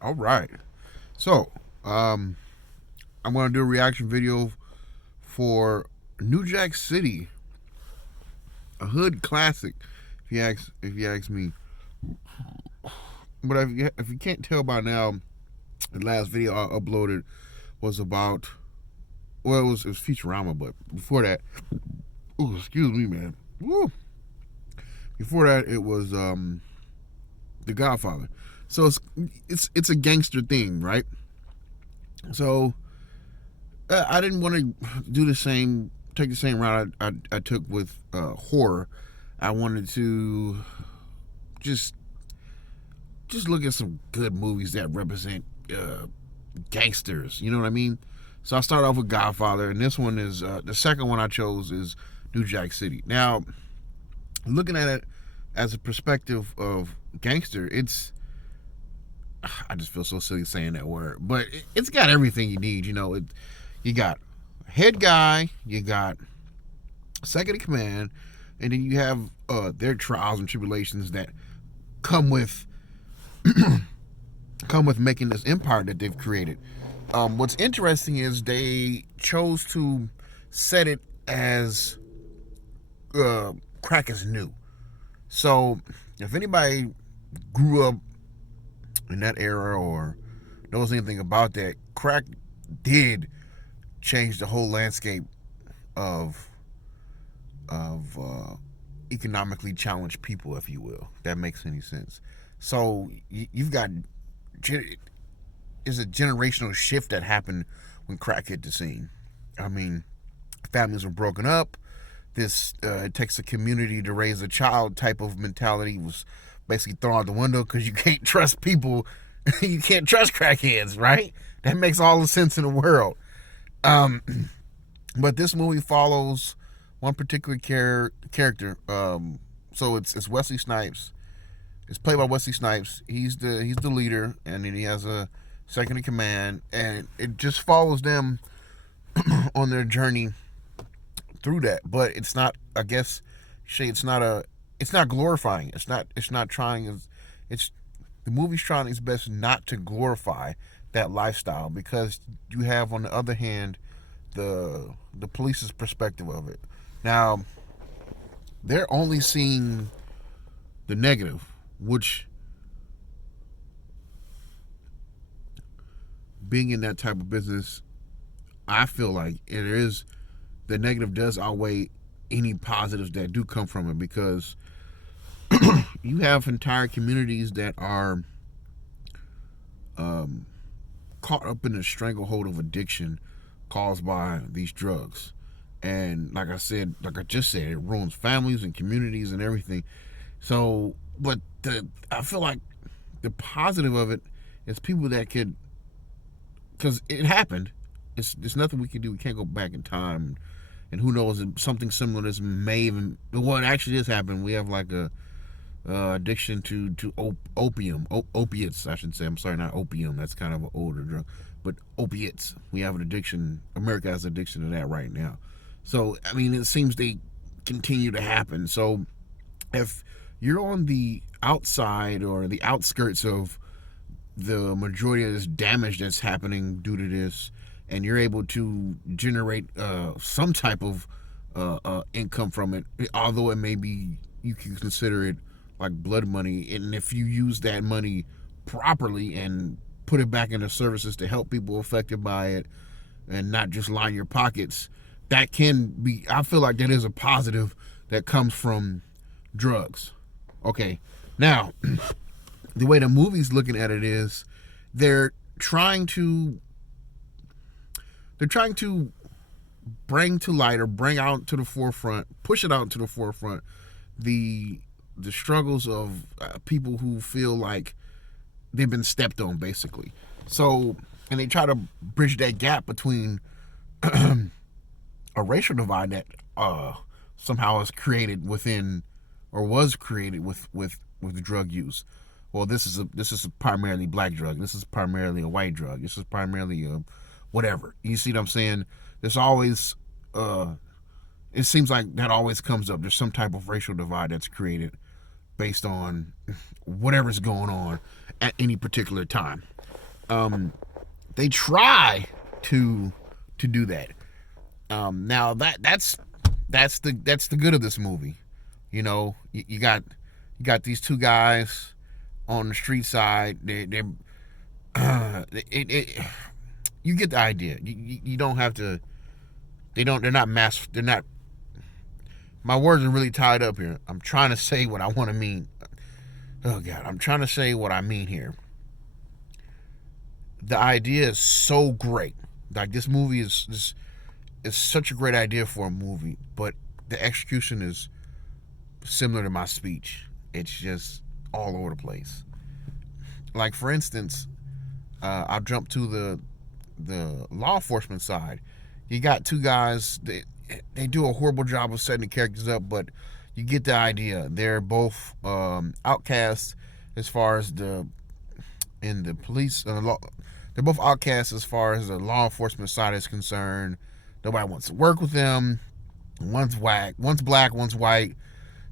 All right. So, I'm gonna do a reaction video for New Jack City, a hood classic. If you ask me, but if you can't tell by now, the last video I uploaded was about it was Futurama, but before that, oh excuse me, man. Woo. Before that, it was The Godfather. So it's a gangster thing, right? So I didn't want to take the same route I took with horror. I wanted to just just look at some good movies that represent gangsters. You know what I mean? So I start off with Godfather, and this one is the second one I chose is New Jack City. Now, looking at it as a perspective of gangster, I just feel so silly saying that word, but it's got everything you need. You got a head guy, you got second in command, and then you have their trials and tribulations that come with come with making this empire that they've created. What's interesting is they chose to set it as crack is new. So if anybody grew up in that era or knows anything about that, crack did change the whole landscape of economically challenged people, if you will. If that makes any sense. So you've got is a generational shift that happened when crack hit the scene. I mean, families were broken up. This it takes a community to raise a child type of mentality was basically thrown out the window because you can't trust people. You can't trust crackheads, right? That makes all the sense in the world. Um, but this movie follows one particular character. So it's Wesley Snipes. It's played by Wesley Snipes. He's the leader, and then he has a second in command, and it just follows them on their journey through that. But it's not, I guess, it's not glorifying. It's not trying. It's the movie's trying its best not to glorify that lifestyle because you have on the other hand the police's perspective of it. Now they're only seeing the negative, which being in that type of business, I feel like it is the negative does outweigh any positives that do come from it because you have entire communities that are caught up in the stranglehold of addiction caused by these drugs. And like I just said, it ruins families and communities and everything. So, but I feel like the positive of it is people that could, because it happened. There's nothing we can do. We can't go back in time, and who knows? Something similar to this may even what actually is happening. We have like a addiction to opiates. I should say. I'm sorry, not opium. That's kind of an older drug, but opiates. We have an addiction. America has an addiction to that right now. So I mean, it seems they continue to happen. So if you're on the outside or the outskirts of the majority of this damage that's happening due to this, and you're able to generate some type of income from it, although it may be you can consider it like blood money, and if you use that money properly and put it back into services to help people affected by it, and not just line your pockets, that can be. I feel like that is a positive that comes from drugs. Okay, now the way the movie's looking at it is they're trying to bring to light or bring out to the forefront, push it out to the forefront, the struggles of people who feel like they've been stepped on, basically. So, and they try to bridge that gap between a racial divide that somehow is created within or was created with drug use. Well, this is a primarily black drug. This is primarily a white drug. This is primarily a whatever. You see what I'm saying? There's always it seems like that always comes up. There's some type of racial divide that's created based on whatever's going on at any particular time. They try to do that. Now that's the good of this movie. You know, you got these two guys on the street side. You get the idea. You don't have to. They're not mass. They're not. My words are really tied up here. I'm trying to say what I want to mean. Oh God, I'm trying to say what I mean here. The idea is so great. Like this movie is such a great idea for a movie, but the execution is similar to my speech. It's just all over the place. Like for instance, I'll jump to the law enforcement side. You got two guys. They do a horrible job of setting the characters up, but you get the idea. They're both outcasts as far as in the police. They're both outcasts as far as the law enforcement side is concerned. Nobody wants to work with them. One's whack, one's black, one's white.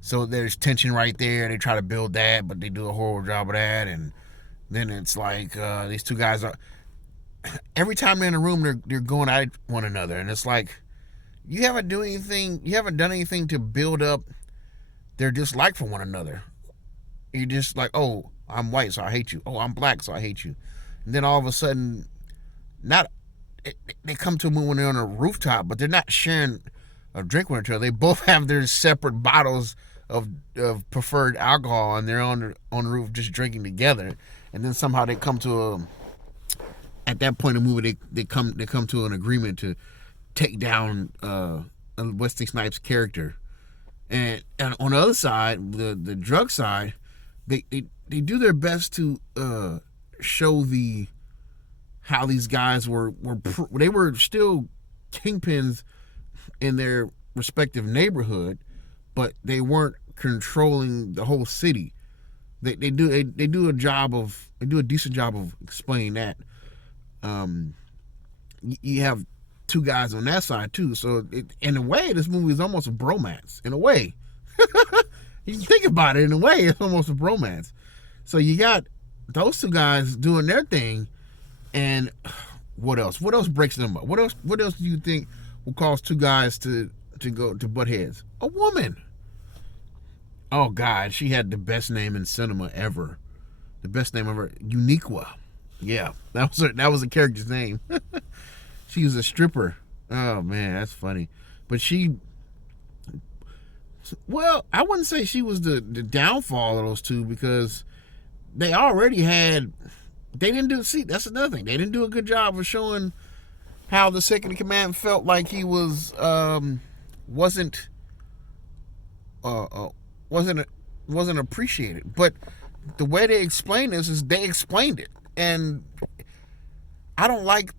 So there's tension right there. They try to build that, but they do a horrible job of that. And then it's like these two guys are. Every time they're in a room, they're going at one another, and it's like you haven't done anything to build up their dislike for one another. You're just like, oh, I'm white, so I hate you. Oh, I'm black, so I hate you. And then all of a sudden, they come to a moment when they're on a rooftop, but they're not sharing a drink with each other. They both have their separate bottles of preferred alcohol, and they're on the roof just drinking together. And then somehow they come to at that point in the movie, they come to an agreement to take down Wesley Snipes' character. And on the other side, the drug side, they do their best to show how these guys were still kingpins in their respective neighborhood, but they weren't controlling the whole city. They do a decent job of explaining that. You have two guys on that side too, so in a way this movie is almost a bromance. In a way, you think about it, in a way it's almost a bromance. So you got those two guys doing their thing, and what else breaks them up? What else do you think will cause two guys to butt heads? A woman. Oh God, she had the best name in cinema ever. The best name ever, Uniqua. Yeah, that was a character's name. She was a stripper. Oh man, that's funny. But I wouldn't say she was the downfall of those two, because they already had. They didn't do. See, that's another thing. They didn't do a good job of showing how the second in command felt like he was wasn't appreciated. But the way they explain this is they explained it. And I don't like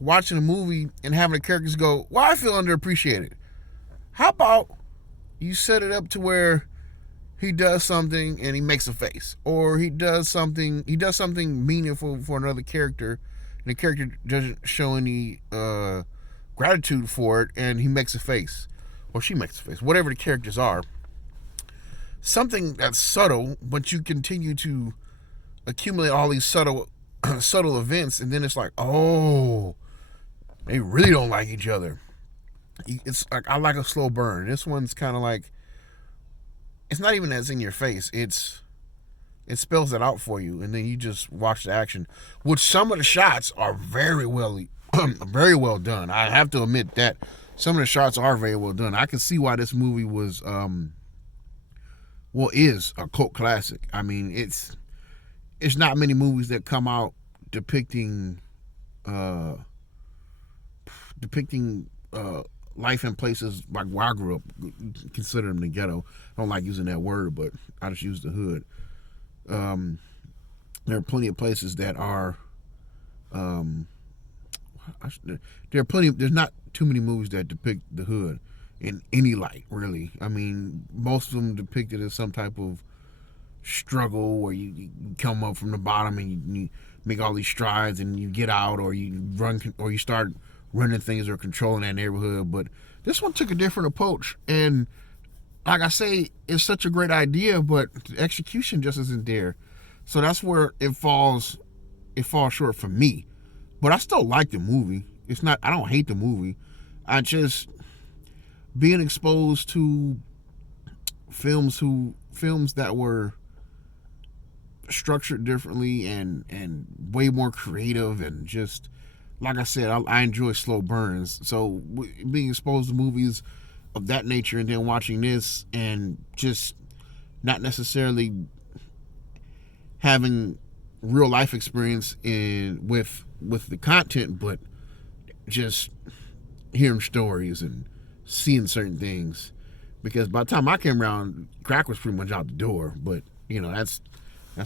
watching a movie and having the characters go, well, I feel underappreciated. How about you set it up to where he does something and he makes a face, or he does something meaningful for another character, and the character doesn't show any gratitude for it, and he makes a face, or she makes a face, whatever the characters are. Something that's subtle, but you continue to accumulate all these subtle events, and then it's like, oh, they really don't like each other. It's like, I like a slow burn. This one's kind of like, it's not even as in your face. It spells it out for you, and then you just watch the action. Which some of the shots are very well done. I have to admit that some of the shots are very well done. I can see why this movie was is a cult classic. I mean, it's not many movies that come out depicting life in places like where I grew up. Consider them the ghetto. I don't like using that word, but I just use the hood. There are plenty of places that are. There's not too many movies that depict the hood in any light, really. I mean, most of them depict it as some type of struggle where you come up from the bottom and you make all these strides and you get out, or you run, or you start running things or controlling that neighborhood. But this one took a different approach, and like I say, it's such a great idea, but the execution just isn't there. So that's where it falls it falls short for me. But I still like the movie. It's not. I don't hate the movie. I just being exposed to films that were structured differently and way more creative, and just like I said, I enjoy slow burns. So being exposed to movies of that nature and then watching this and just not necessarily having real life experience in with the content, but just hearing stories and seeing certain things. Because by the time I came around, crack was pretty much out the door. But that's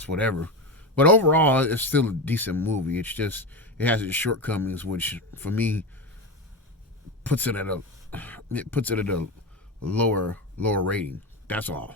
whatever. But overall, it's still a decent movie. It's just it has its shortcomings, which for me puts it at a lower rating. That's all.